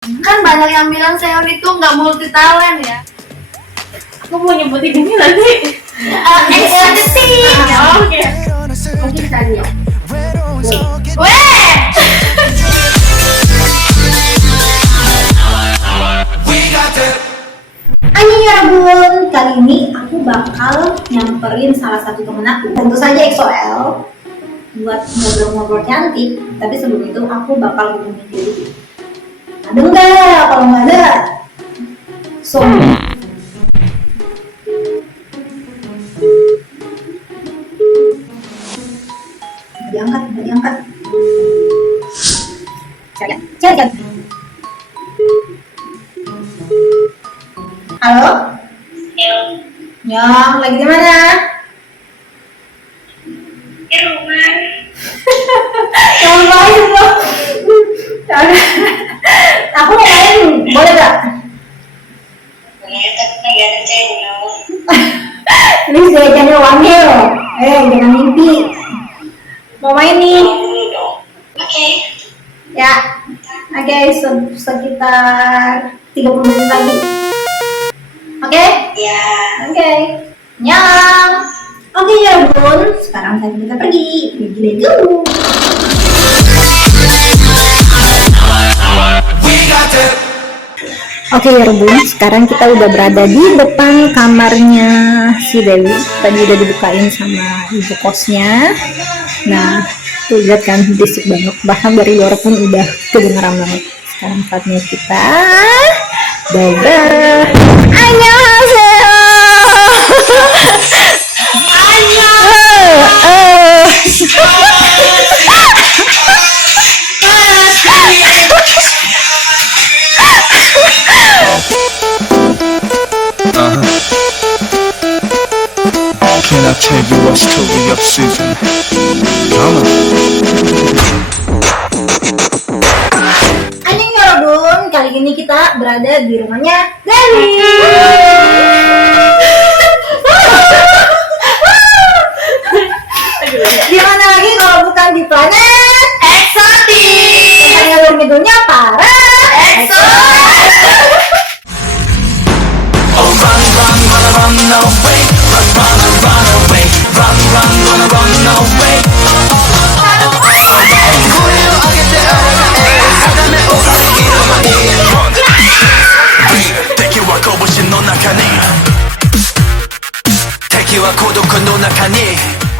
Kan banyak yang bilang Seon itu nggak multi talent ya. Aku mau nyebutin ini nanti. Editing. Oke. Mungkin kita lihat. Weh. Annyeonghaseyo, kali ini aku bakal nyamperin salah satu temen aku. Tentu saja EXO-L buat ngobrol-ngobrol cantik. Tapi sebelum itu aku bakal hubungin dia dulu. Ada nggak? Kalau nggak ada, nggak diangkat. Cari. Halo? Nyong, lagi di mana? Di rumah. Yang main loh. Aku mau main, boleh gak? Boleh, tapi negara channel. Please jangan wangi loh. Jangan mimpi. Mau main nih? Dulu dong. Oke. Ya. Oke, sekitar 30 menit lagi. Oke? Ya. Oke. Nyong. Oke ya bun, sekarang kita pergi dulu. Oke ya Rebun, sekarang kita udah berada di depan kamarnya si Dewi. Tadi udah dibukain sama ibu kosnya. Nah, tuh lihat kan berisik banget. Bahkan dari luar pun udah kedengeran banget. Sekarang saatnya kita dadah. Annyeonghaseyo. Can I tell you a story of Susan? Drama. Annyeonghaseyo, kali ini kita berada di rumahnya Dewi. Gimana lagi kalau bukan di planet Eksotis. yang ngalur-ngidulnya para EXO.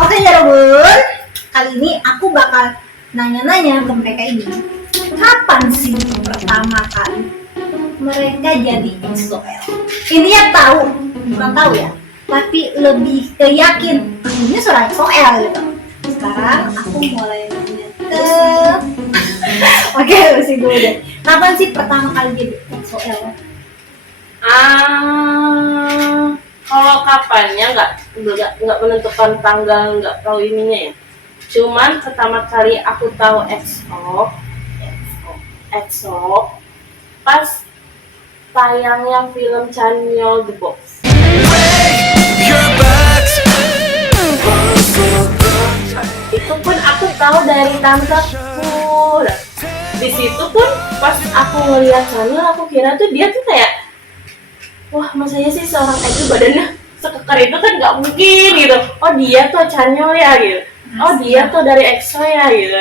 Oke ya Bun, kali ini aku bakal nanya-nanya ke mereka ini. Kapan sih pertama kali mereka jadi EXO-L? Ini yang tahu, bukan tahu ya, tapi lebih ke yakin ini seorang EXO-L gitu. Sekarang aku mulai nanya ke oke, masih dulu deh. Kapan sih pertama kali jadi EXO-L? Kalau kapannya nggak menentukan tanggal, nggak tahu ininya ya. Cuman pertama kali aku tahu EXO pas tayang yang film Chanyeol The Box. Itu pun aku tahu dari tanteku. Nah, di situ pun pas aku ngeliat Chanyeol, aku kira tuh dia tuh kayak, wah masanya sih seorang idol badannya sekekar itu kan nggak mungkin gitu. Oh dia tuh Chanyeol ya gitu. Oh dia tuh dari EXO ya gitu.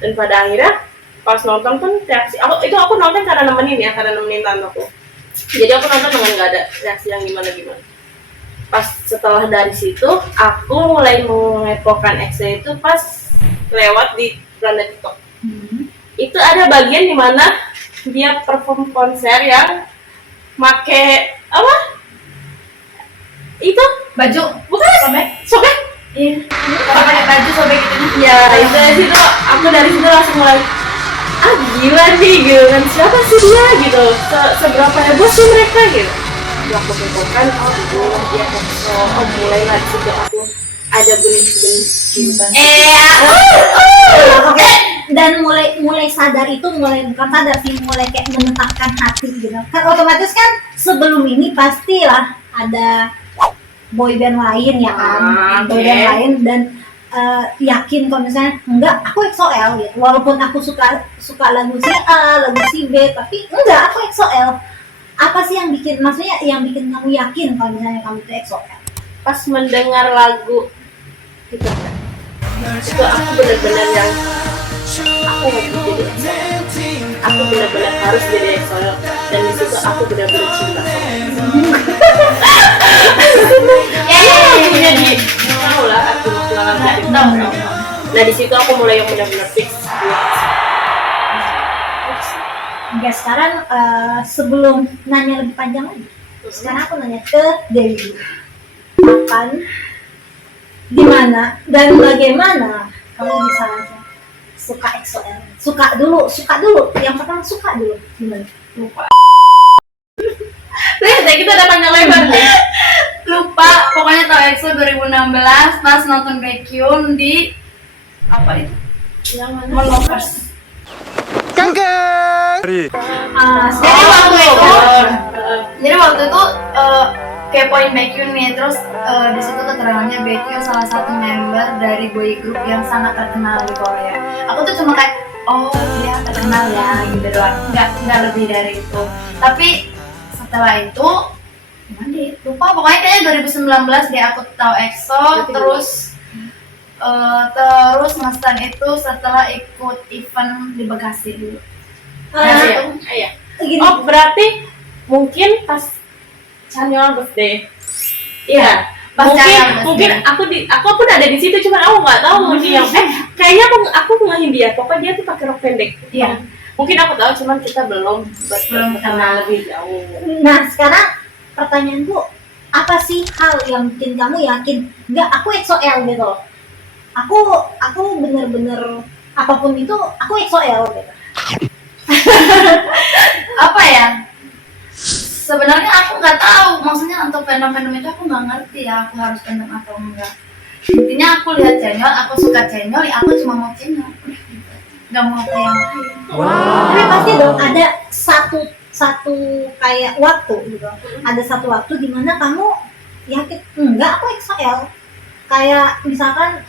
Dan pada akhirnya pas nonton pun reaksi aku nonton karena nemenin tanteku. Jadi aku nonton dengan nggak ada reaksi yang gimana. Pas setelah dari situ aku mulai mengepokan EXO itu pas lewat di Planet TikTok. Itu ada bagian dimana dia perform konser yang make apa? Itu Baju. bukan sobek? Iya. Kalau pakai baju sobek gitu. Ya itu dari situ aku dari situ langsung mulai gila nih gitu kan, siapa sih dia gitu, seberapa heboh sih mereka gitu. Aku kepokan, dia EXO, mulai lah di situ aku ada benih-benih cinta. Oke, dan mulai sadar itu bukan sadar sih, mulai kayak menetapkan hati gitu. Kan otomatis kan sebelum ini pastilah ada boyband lain ya kan, boyband lain dan yakin kalau misalnya enggak aku EXO-L gitu. Walaupun aku suka lagu si A, lagu si B, tapi enggak aku EXO-L. Apa sih yang bikin, maksudnya yang bikin kamu yakin kalau misalnya kamu itu EXO-L? Pas mendengar lagu gitu kan, itu aku benar-benar yang aku harus jadi EXO-L. Aku benar-benar harus jadi EXO-L, dan di situ aku benar-benar cinta sama EXO. Lagunya di tahu lah aku lagu. Nah di situ aku mulai yang benar-benar fix. Oke, sekarang sebelum nanya lebih panjang lagi, sekarang aku nanya ke Dewi dulu. Kapan, di mana, dan bagaimana kamu bisa suka EXO-L? Suka dulu. Yang pertama suka dulu. Gimana? Lupa. Kita udah panjang lebar nih. Lupa, pokoknya tahu EXO 2016 pas nonton Baekhyun di apa itu? Yang mana? Mall Lovers. Jadi waktu itu kepoin Baekhyun nih, terus di situ keterangannya Baekhyun salah satu member dari boy group yang sangat terkenal di Korea. Aku tuh cuma kayak, oh dia terkenal ya gitu doang, nggak lebih dari itu. Tapi setelah itu gimana deh, lupa, pokoknya kayaknya 2019 deh aku tahu EXO. Terus ngestan itu setelah ikut event di Bekasi dulu. Iya. Gini. Oh berarti mungkin pas Chanyeol birthday. Iya. Pas Mungkin aku pun ada di situ, cuma aku nggak tahu dia kayaknya aku ngahin dia. Pokoknya dia tuh pakai rok pendek. Iya. Mungkin aku tahu, cuman kita belum Belum kenal lebih jauh. Nah, sekarang pertanyaanku, apa sih hal yang bikin kamu yakin enggak aku EXO-L gitu loh? Aku bener-bener apapun itu aku EXO-L gitu. Apa ya? Sebenarnya aku nggak tahu, maksudnya untuk fandom itu aku nggak ngerti ya, aku harus fandom atau enggak. Intinya aku lihat channel, aku suka channel, ya aku cuma mau channel, nggak mau kayak yang lain. Tapi pasti dong ada satu kayak waktu gitu. Ada satu waktu di mana kamu yakin enggak aku EXO-L. Kayak misalkan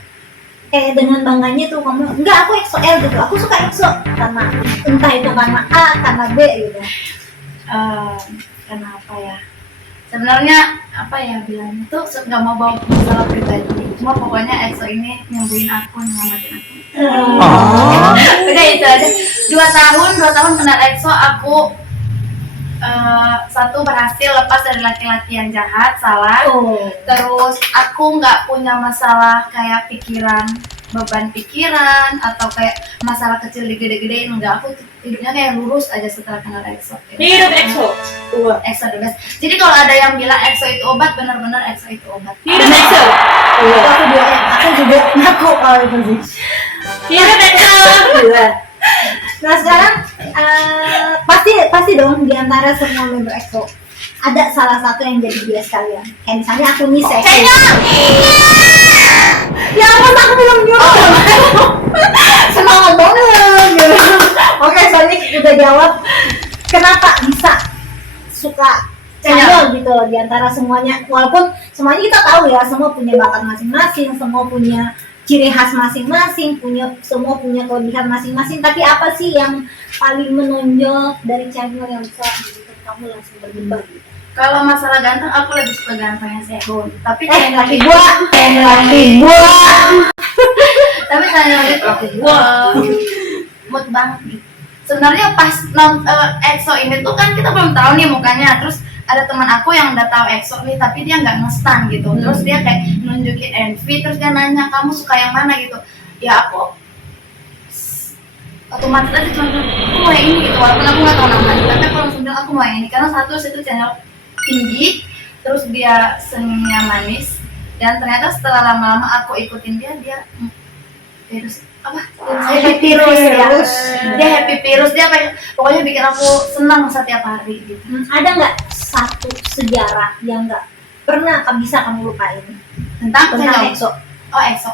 kayak dengan bangganya tuh kamu enggak aku EXO-L gitu. Aku suka EXO karena entah itu karena A, karena B gitu. Kenapa ya? Sebenarnya apa ya bilangnya tuh nggak mau bawa masalah pribadi. Cuma pokoknya EXO ini nyembuhin aku, nyelamatin aku. Udah itu aja. 2 tahun kenal EXO, aku satu berhasil lepas dari laki-laki yang jahat, salah. Terus aku nggak punya masalah kayak beban pikiran atau kayak masalah kecil digede-gedein, enggak. Aku hidupnya kayak lurus aja setelah kenal EXO. Hidup EXO. EXO the best. Jadi kalau ada yang bilang EXO itu obat, benar-benar EXO itu obat. Hidup EXO. Aku juga ngaku kalau itu sih. Hidup EXO. Nah sekarang pasti dong di antara semua member EXO ada salah satu yang jadi bias kalian. Kayak misalnya aku nih ya ampun aku belum jawab. Semangat banget gitu. Oke, soalnya udah jawab. Kenapa bisa suka channel gitu loh di antara semuanya? Walaupun semuanya kita tahu ya, semua punya bakat masing-masing, semua punya ciri khas masing-masing, semua punya kelebihan masing-masing. Tapi apa sih yang paling menonjol dari channel yang bisa bikin kamu langsung berubah gitu? Kalau masalah ganteng, aku lebih suka gantengnya Sehun. Tapi Laki gua. Tapi channel itu mood banget gitu. Sebenarnya pas EXO ini tuh kan kita belum tahu nih mukanya. Terus ada teman aku yang udah tahu EXO nih, tapi dia nggak nge-stan gitu. Terus dia kayak nunjukin Envy, terus dia nanya kamu suka yang mana gitu. Ya aku otomatis aja cuma aku mau yang ini gitu, walaupun aku nggak tahu namanya. Tapi aku langsung bilang aku mau yang ini karena satu situ channel tinggi, terus dia seninya manis, dan ternyata setelah lama-lama aku ikutin dia virus apa? Happy virus ya. Dia happy virus, dia pokoknya bikin aku senang setiap hari gitu. Ada nggak satu sejarah yang nggak pernah bisa kamu lupain Tentang channel EXO? Oh EXO.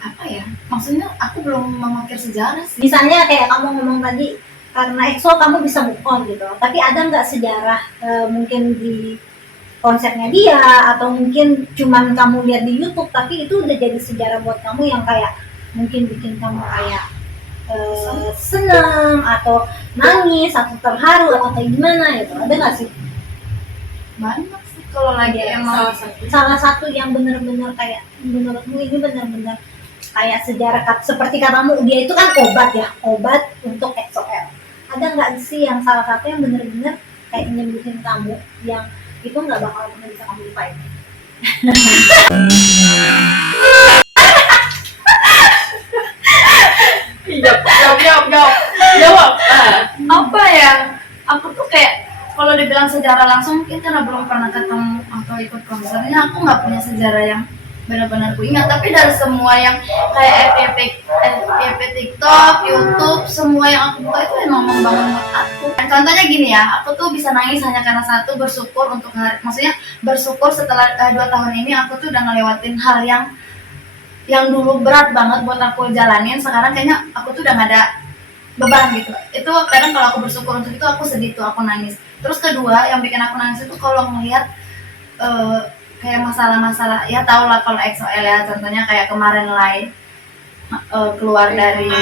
Apa ya? Maksudnya aku belum mengukir sejarah sih. Misalnya kayak kamu ngomong tadi karena EXO kamu bisa move on gitu. Tapi ada nggak sejarah mungkin di konsepnya dia, atau mungkin cuman kamu lihat di YouTube tapi itu udah jadi sejarah buat kamu yang kayak mungkin bikin kamu kayak seneng atau nangis atau terharu atau kayak gimana gitu, ada nggak sih? Banyak sih kalau lagi emang Salah satu yang bener-bener kayak menurutmu ini bener-bener kayak sejarah, seperti katamu dia itu kan obat untuk EXO-L. Ada nggak sih yang salah satu yang bener-bener kayak nyembuhin kamu yang itu nggak bakal pernah bisa kamu lupain? Jawab. apa ya, aku tuh kayak kalau dibilang sejarah langsung mungkin karena belum pernah ketemu atau ikut konsernya, aku nggak punya sejarah yang benar-benar aku ingat. Tapi dari semua yang kayak FYP TikTok, YouTube, semua yang aku buka itu emang membangun mood aku. Contohnya gini ya, aku tuh bisa nangis hanya karena satu, bersyukur untuk maksudnya bersyukur setelah 2 tahun ini aku tuh udah ngelewatin hal yang dulu berat banget buat aku jalanin, sekarang kayaknya aku tuh udah gak ada beban gitu. Itu kadang kalau aku bersyukur untuk itu, aku sedih tuh, aku nangis. Terus kedua yang bikin aku nangis itu kalau ngelihat kayak masalah-masalah, ya tau lah kalau EXO-L ya, contohnya kayak kemarin live keluar dari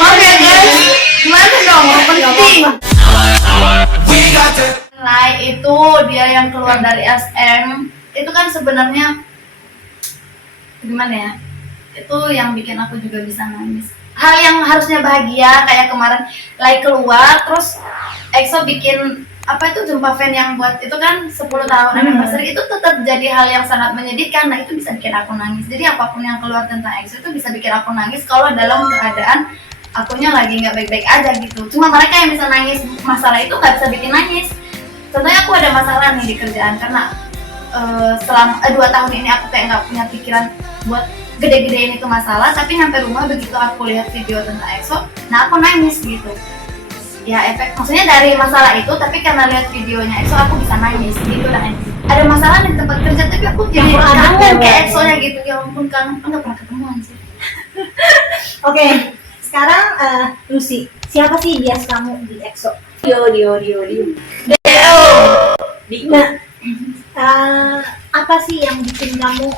maaf ya guys, gimana dong, penting live itu dia yang keluar dari SM itu kan sebenarnya gimana ya, itu yang bikin aku juga bisa nangis. Hal yang harusnya bahagia kayak kemarin live keluar, terus EXO bikin apa itu jumpa fan yang buat itu kan 10 tahun anniversary, itu tetap jadi hal yang sangat menyedihkan. Nah itu bisa bikin aku nangis. Jadi apapun yang keluar tentang EXO itu bisa bikin aku nangis kalau dalam keadaan akunya lagi nggak baik-baik aja gitu. Cuma mereka yang bisa nangis masalah itu nggak bisa bikin nangis. Contohnya aku ada masalah nih di kerjaan karena selama 2 tahun ini aku kayak nggak punya pikiran buat gede-gedein itu masalah, tapi nyampe rumah begitu aku lihat video tentang EXO, nah aku nangis gitu. Ya efek, maksudnya dari masalah itu, tapi karena lihat videonya EXO aku bisa nangis gitu lah. Ada masalah di tempat kerja tapi aku jadi kangen kayak EXO-nya gitu. Ya ampun, kangen, nggak pernah ketemuan sih. Oke, sekarang Lucy, siapa sih bias kamu di EXO? Dio. Nah, apa sih yang bikin kamu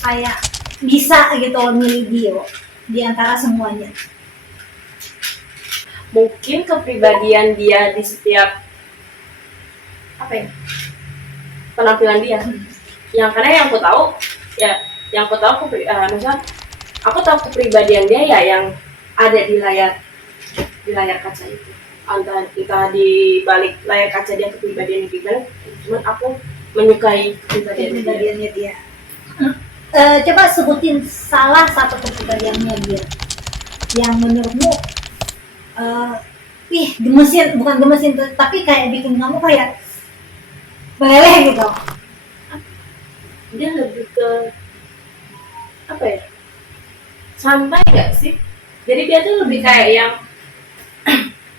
kayak bisa gitu milih Dio di antara semuanya? Mungkin kepribadian dia di setiap apa ya, penampilan dia. Yang karena yang aku tahu misalnya aku tahu kepribadian dia ya yang ada di layar kaca itu. Entah di balik layar kaca dia kepribadiannya gimana, cuman aku menyukai kepribadiannya dia. Coba sebutin salah satu kepribadiannya dia yang menurutmu bukan gemesin tapi kayak bikin kamu kayak meleleh gitu. Dia lebih ke apa ya, santai gak sih? Jadi dia tuh lebih kayak yang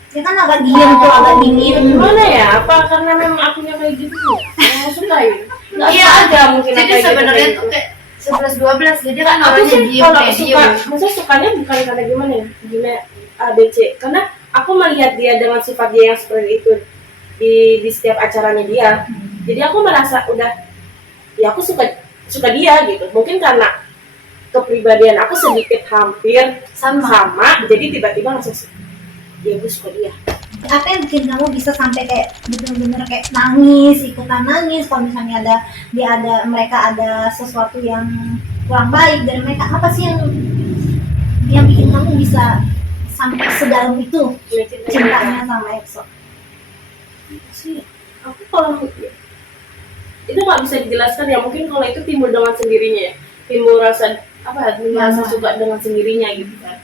Dia kan agak diem tuh, agak dingin. gimana ya? Apa karena memang akunya kayak gitu ya? Yang suka ya? Nggak Iya, suka aja mungkin. jadi kayak sebenarnya gitu. tuh kayak 11-12, jadi kan Aku orangnya sih diem kalau kayak suka, diem. maksudnya sukanya bukan karena gimana ya, gimana ABC, karena aku melihat dia dengan sifat dia yang seperti itu di setiap acaranya dia. Jadi aku merasa udah, ya aku suka dia gitu. Mungkin karena kepribadian aku sedikit hampir sama, jadi tiba-tiba langsung ya gue suka dia. Apa yang bikin kamu bisa sampai kayak bener-bener kayak nangis, ikutan nangis kalau misalnya mereka ada sesuatu yang kurang baik dari mereka? Apa sih yang bikin kamu bisa sampai sedalam itu cintanya sama EXO? Sih, aku kalau itu nggak bisa dijelaskan ya, mungkin kalau itu timbul dengan sendirinya ya, timbul rasa suka dengan sendirinya gitu kan.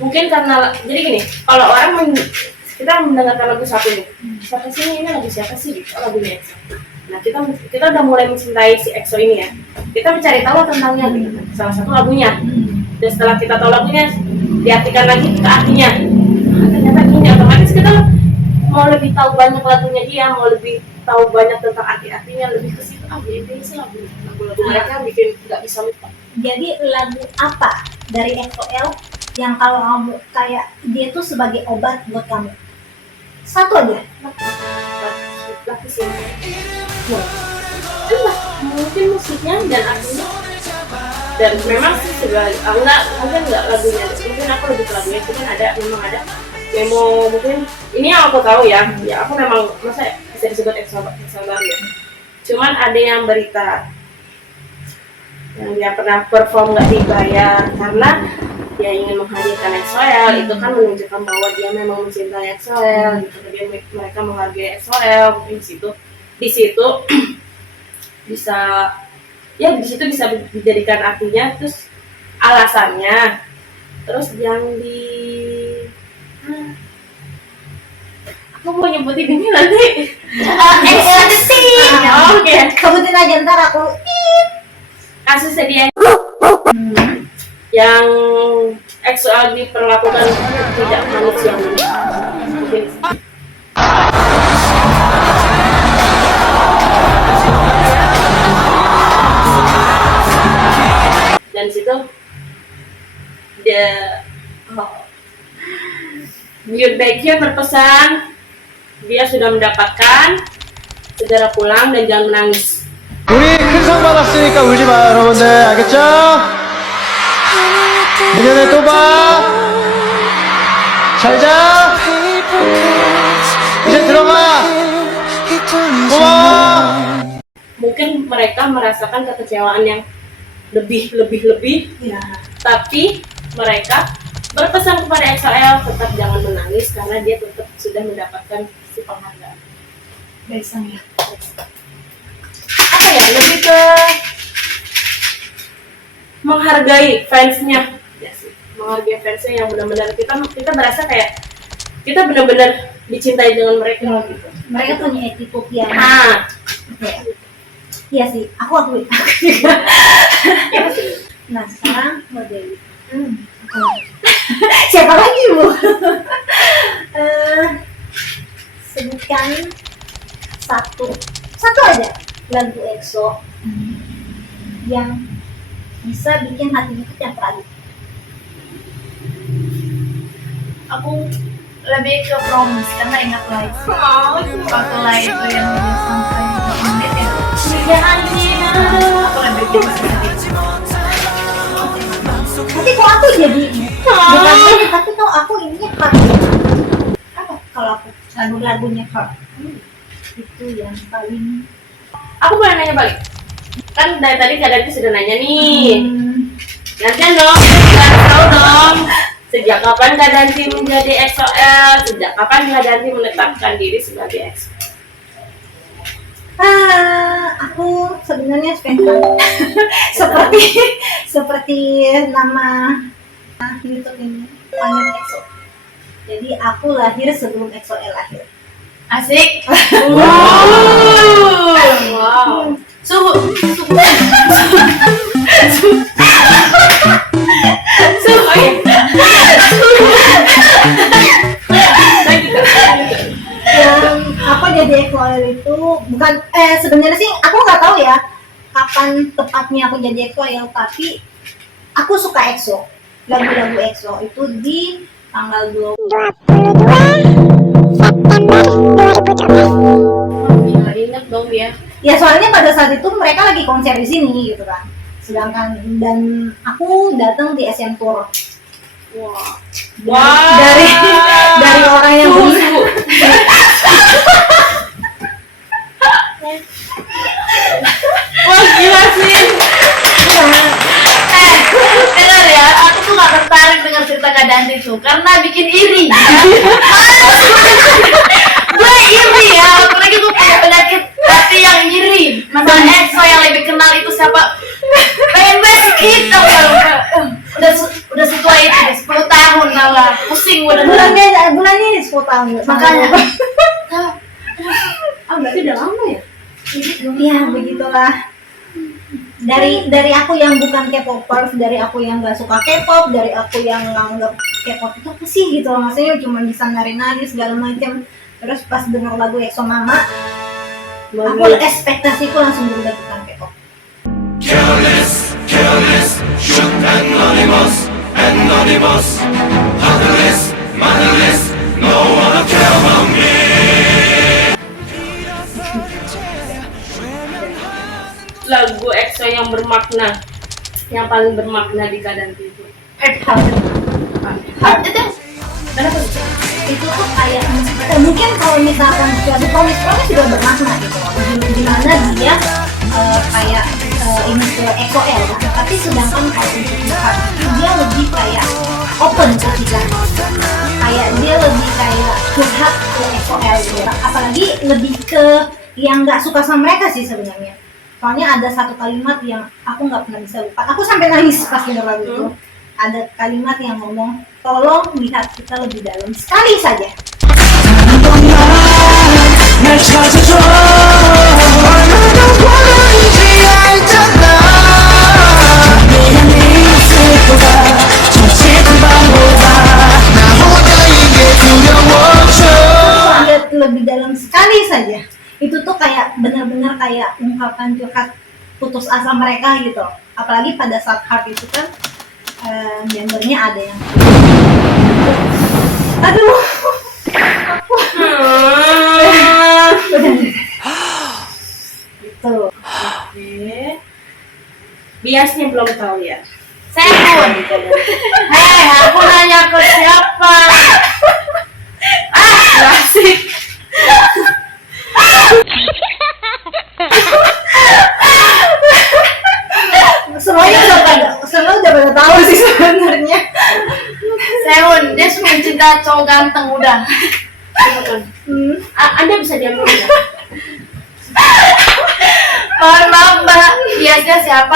Mungkin karena jadi gini, kalau orang kita mendengarkan lagu satu nih, siapa sih ini lagu siapa sih gitu, lagunya EXO. Nah kita udah mulai mencintai si EXO ini ya, kita mencari tahu tentangnya gitu, salah satu lagunya. Dan setelah kita tahu lagunya, diartikan lagi ke artinya. Nah, ternyata ini otomatis kita mau lebih tahu banyak lagunya dia, mau lebih tahu banyak tentang arti-artinya, lebih ke situ. Ini sih lagu-lagu mereka bikin nggak bisa lupa. Jadi lagu apa dari EXO-L yang kalau kamu kayak dia tuh sebagai obat buat kamu? Satu aja. laki sih. Entah, mungkin musiknya dan artinya. Dan memang sih sebenarnya mungkin enggak lagunya, mungkin aku lebih ke lagunya, cuman memang ada demo, mungkin ini yang aku tahu ya aku memang masa bisa disebut EXO baru ya, cuman ada yang berita yang dia pernah perform nggak dibayar karena dia ingin menghadirkan EXO-L. Itu kan menunjukkan bahwa dia memang mencintai EXO-L gitu, mereka menghargai EXO-L. Mungkin di situ bisa bisa dijadikan artinya, terus alasannya, terus yang aku mau nyebutin ini nanti. Oke. Sebutin aja ntar aku. Kasusnya dia yang EXO-L diperlakukan tidak manusiawi. Mungkin. Dan situ Yoon Baekhyun berpesan dia sudah mendapatkan, segera pulang dan jangan menangis. 우리 큰 상 받았으니까 울지 마 여러분들 알겠죠? 내년에 또 봐. 잘 자. 이제 들어가. 고마워. Mungkin mereka merasakan kekecewaan yang lebih, Ya. tapi mereka berpesan kepada EXO-L tetap jangan menangis karena dia tetap sudah mendapatkan si penghargaan. Besang ya. Apa ya, lebih ke menghargai fansnya ya sih, menghargai fansnya yang benar-benar kita berasa kayak kita benar-benar dicintai dengan mereka gitu. Mereka punya attitude yang iya sih, aku akui. Nah sekarang mau Dewi. Siapa lagi Bu? Sebutkan satu aja lagu EXO yang bisa bikin hati kita yang teradu. Aku lebih ke Promise karena ingat Light. Waktu Light itu yang sampai 2 menit ya. Aku lebih ke sedih. Tapi kok aku jadi bukan ini, tapi kok aku ininya Heart. Apa kalau aku lagunya Heart? Itu yang paling. Aku boleh nanya balik? Kan dari tadi Kak Danti sudah nanya nih. Gantian dong, kita tahu dong. Sejak kapan Kak Danti menjadi EXO-L? Sejak kapan Kak Danti menetapkan diri sebagai EXO? Aku sebenarnya fans seperti nama YouTube ini, Fandom EXO. Jadi aku lahir sebelum EXO-L lahir. Asik. Wow. Suhu. Yang aku jadi EXO-L itu bukan sebenarnya sih aku nggak tahu ya kapan tepatnya aku jadi EXO-L, tapi aku suka EXO, lagu-lagu EXO itu di tanggal 22 September 2017. Gila, ingat dong ya. Ya soalnya pada saat itu mereka lagi konser di sini gitu kan. Sedangkan dan aku datang di Asian Tour. Wah. Dari orang yang Wah, gila sih. Dengar ya, aku tuh gak tertarik dengan cerita Kak Danti tuh karena bikin iri. Gue iri ya, apalagi gue punya penyakit hati yang iri. Masalah EXO yang lebih kenal itu siapa? Pengen basic kita udah setua itu 10 tahun lah, pusing udah. bulannya ini 10 tahun. Makanya. Berarti udah lama ya? Iya begitulah. Dari aku yang bukan K-popers, dari aku yang nggak suka K-pop, dari aku yang nganggap K-pop itu apa sih gitu loh, maksudnya cuma bisa nari-nari segala macam. Terus pas dengar lagu EXO Mama, aku ekspektasiku langsung berubah bukan K-pop. Careless, shoot anonymous, heartless, motherless, no one care about me. yang bermakna, yang paling bermakna di keadaan itu? Heart itu Kenapa? Itu tuh kayak mungkin kalau misalkan suatu promise juga bermakna gitu, dimana dia kayak ini ke EXO-L kan, tapi sedangkan kalau untuk Heart dia lebih kayak open ketika kayak dia lebih kayak curhat ke EXO-L gitu, apalagi lebih ke yang nggak suka sama mereka sih sebenarnya. Soalnya ada satu kalimat yang aku nggak pernah bisa lupa, aku sampai nangis pas denger lagu itu. Ada kalimat yang ngomong, tolong lihat kita lebih dalam sekali saja. 날 찾아줘 얼마나 원하는지 알잖아 미안해 있을 거다 정체된 밤보다 나 혼자 이게 두려워져 Lihat lebih dalam sekali saja. Itu tuh kayak benar-benar kayak ungkapan curhat putus asa mereka gitu. Apalagi pada saat Heart itu kan membernya ada yang aduh gitu. Oke. Biasnya belum tahu ya. Sehun. Aku nanya ke siapa? Asik. Semua udah pada tahu sih sebenarnya. Sehun, dia cuma cinta cowok ganteng udah. Anda bisa diam dulu ya? Mohon maaf mbak, biasanya siapa?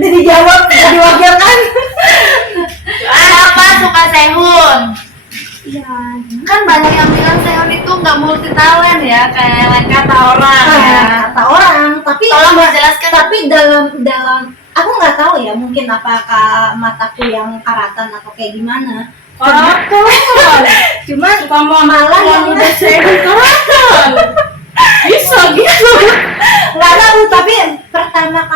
Udah dijawab, udah diwakilkan. Siapa suka Sehun? Iya. Kan banyak yang bilang Sehun itu nggak multi talent ya, kayak kata orang ya. Kata orang, tapi Tolong dijelaskan. tapi dalam aku nggak tahu ya, mungkin apakah mataku yang karatan atau kayak gimana. Cuman Suka mau malah yang udah sering keraton. Bisa gitu. nggak tahu, tapi pertama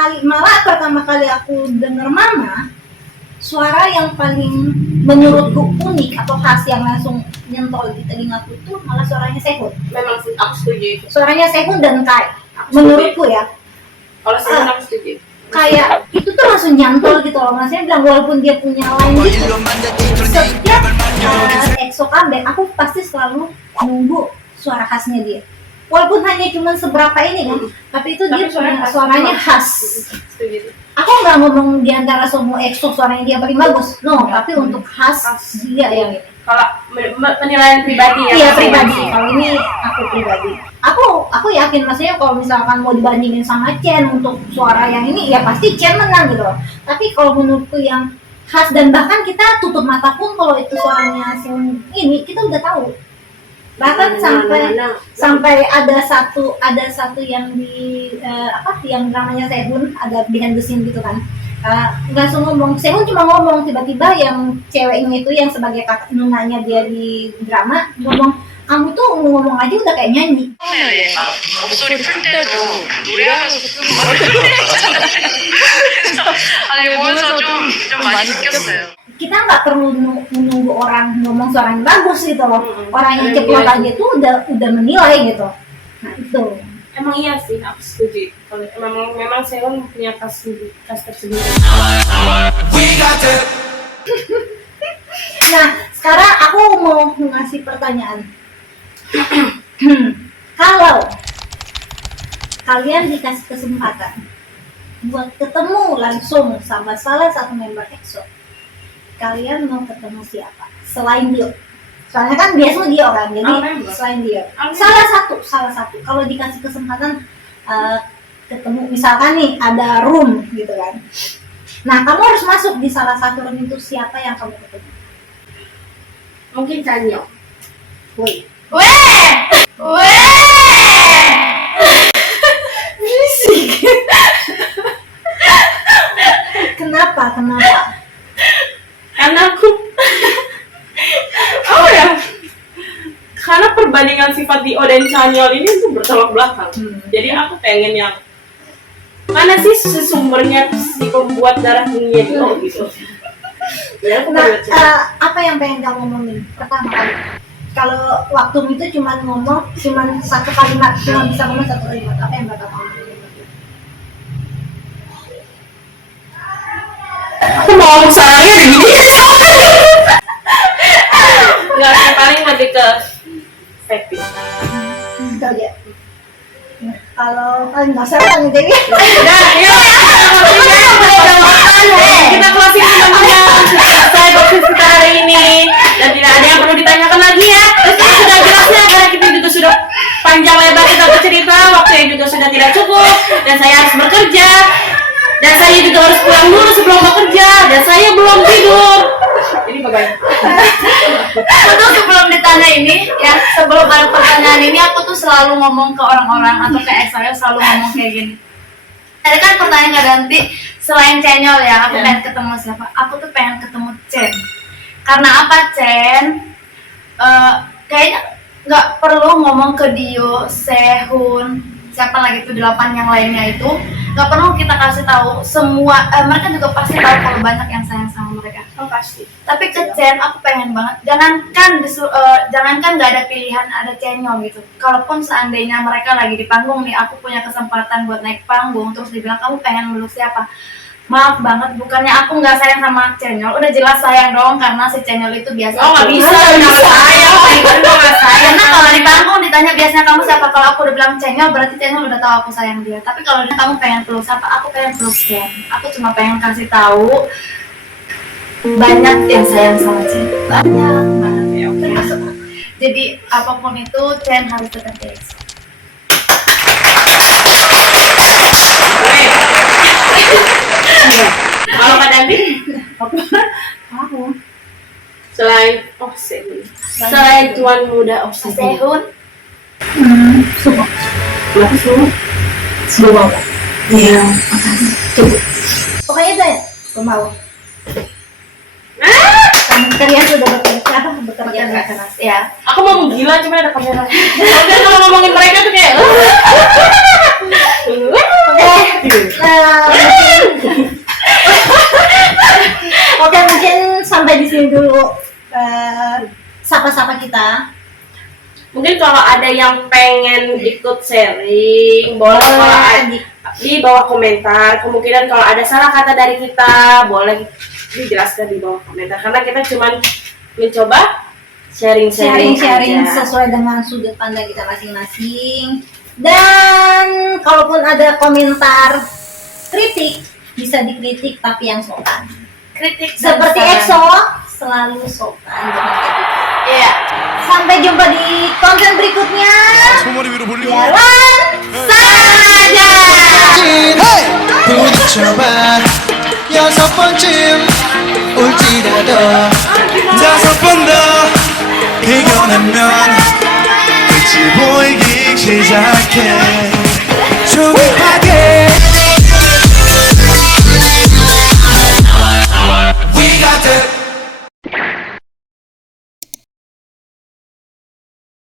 kali aku denger Mama, suara yang paling menurutku unik atau khas yang langsung nyentol di telingaku tuh malah suaranya Sehun. Memang sih, aku setuju itu. Suaranya Sehun dan Kai. Aku Menurutku ya, Kalau saya aku setuju. kayak itu tuh langsung nyantol gitu loh. Maksudnya bilang walaupun dia punya line gitu, setiap EXO comeback aku pasti selalu nunggu suara khasnya dia. Walaupun hanya cuma seberapa ini kan, tapi itu dia punya suaranya khas. Setuju. Aku nggak ngomong di antara semua EXO suaranya dia paling bagus, no, tapi untuk khas dia yang ini. Kalau penilaian pribadi ya. Iya pribadi, kalau ini aku pribadi. Aku yakin maksudnya kalau misalkan mau dibandingin sama Chen untuk suara yang ini ya pasti Chen menang gitu loh. Tapi kalau menurutku yang khas dan bahkan kita tutup mata pun kalau itu suaranya ini kita udah tahu. Bahkan sampai ada satu yang di yang namanya Sehun ada behind the scene gitu kan. Langsung ngomong, Sehun cuma ngomong tiba-tiba yang ceweknya itu yang sebagai kakak nunanya dia di drama ngomong, kamu tuh ngomong aja udah kayak nyanyi. 목소리 풀 때도 노래하면서 좀 아니 보면서 좀 많이 느꼈어요. Kita nggak perlu menunggu orang ngomong suaranya bagus gitu loh. Orang yang ceplok aja tuh udah menilai gitu. Nah itu. Emang iya sih, aku setuju. Kalau memang Sehun punya khas tersendiri. Nah sekarang aku mau ngasih pertanyaan. Kalau kalian dikasih kesempatan buat ketemu langsung sama salah satu member EXO, kalian mau ketemu siapa selain Dio? Soalnya kan biasanya Dio kan, jadi selain Dio salah satu kalau dikasih kesempatan ketemu, misalkan nih ada room gitu kan, nah kamu harus masuk di salah satu room itu, siapa yang kamu ketemu? Mungkin Chanyeol. Woi, berisik. Kenapa? Karena aku apa ya? Karena perbandingan sifat Dio dan Chanyeol ini tuh bertolak belakang. Jadi aku pengen yang mana sih sesumbernya si pembuat darah dunia Dio gitu. Ya, aku Nah, pengen cek. apa yang pengen kamu ngomongin pertama kali? Kalau waktu itu cuma satu kalimat, cuma bisa ngomong satu kalimat, apa yang bakal kamu ngomongin? Aku mau sarangnya udah gini. Nggak sih, paling lebih ke vaping. Kau ya. Nah, kalau kalian nggak seru kan Dewi? Udah, yuk kita closing teman-teman. Selesai podcast kita hari ini dan tidak ada yang perlu ditanyakan lagi ya. Terus kita sudah jelasnya karena kita juga sudah panjang lebar kita bercerita, waktunya juga sudah tidak cukup dan saya harus bekerja dan saya juga harus pulang dulu sebelum bekerja dan saya belum tidur. Ini bagaimana? Betul, sebelum ditanya ini ya, sebelum ada pertanyaan ini aku tuh selalu ngomong ke orang-orang atau ke ex saya selalu ngomong kayak gini. Tadi kan pertanyaan nggak ganti, selain Cenyol ya, aku pengen ketemu siapa? Aku tuh pengen ketemu Chen. Karena apa Chen? Kayaknya nggak perlu ngomong ke Dio, Sehun, siapa lagi tuh 8 yang lainnya itu, nggak perlu kita kasih tahu semua. Mereka juga pasti tahu kalau banyak yang sayang sama mereka. Oh pasti. Tapi ke Chen aku pengen banget. Jangankan nggak ada pilihan, ada Cenyol gitu. Kalaupun seandainya mereka lagi di panggung nih, aku punya kesempatan buat naik panggung, terus dibilang kamu pengen meluk siapa? Maaf banget, bukannya aku nggak sayang sama Cenyol, udah jelas sayang dong karena si Cenyol itu biasa. Oh nggak bisa, nggak nggak sayang, nggak sayang. Karena kalau di panggung ditanya biasanya kamu siapa, kalau aku udah bilang Cenyol berarti Cenyol udah tahu aku sayang dia. Tapi kalau dia kamu pengen peluk siapa, aku pengen peluk Chen. Aku cuma pengen kasih tahu banyak yang sayang sama Chen, banyak banget ya. Oke. Jadi apapun itu Chen harus tetap di EXO. Kalau Kak Danti? Aku. Selain Sehun. Selain tuan muda Sehun. Sehun, Semua. Kenapa semua? Semua. Iya. Pokoknya itu ya, aku mau. Kalian sudah bekerja keras. ya. Aku mau menggila cuma ada kamera. Soalnya kalau ngomongin mereka tuh kayak Oke, mungkin sampai di sini dulu sapa-sapa kita. mungkin kalau ada yang pengen ikut sharing boleh kalau di bawah komentar. Kemungkinan kalau ada salah kata dari kita boleh dijelaskan di bawah komentar karena kita cuma mencoba sharing sesuai dengan sudut pandang kita masing-masing. Dan kalaupun ada komentar kritik bisa dikritik tapi yang sopan. Kritik dan Seperti saran. EXO selalu sopan dengan etika. Iya. Sampai jumpa di konten berikutnya. 소머리 위로 올리고 Jalan saja. Hey! 부딪혀봐 6번쯤 울지라도 5번 더 이겨내면 끝이 보이기 시작해 조금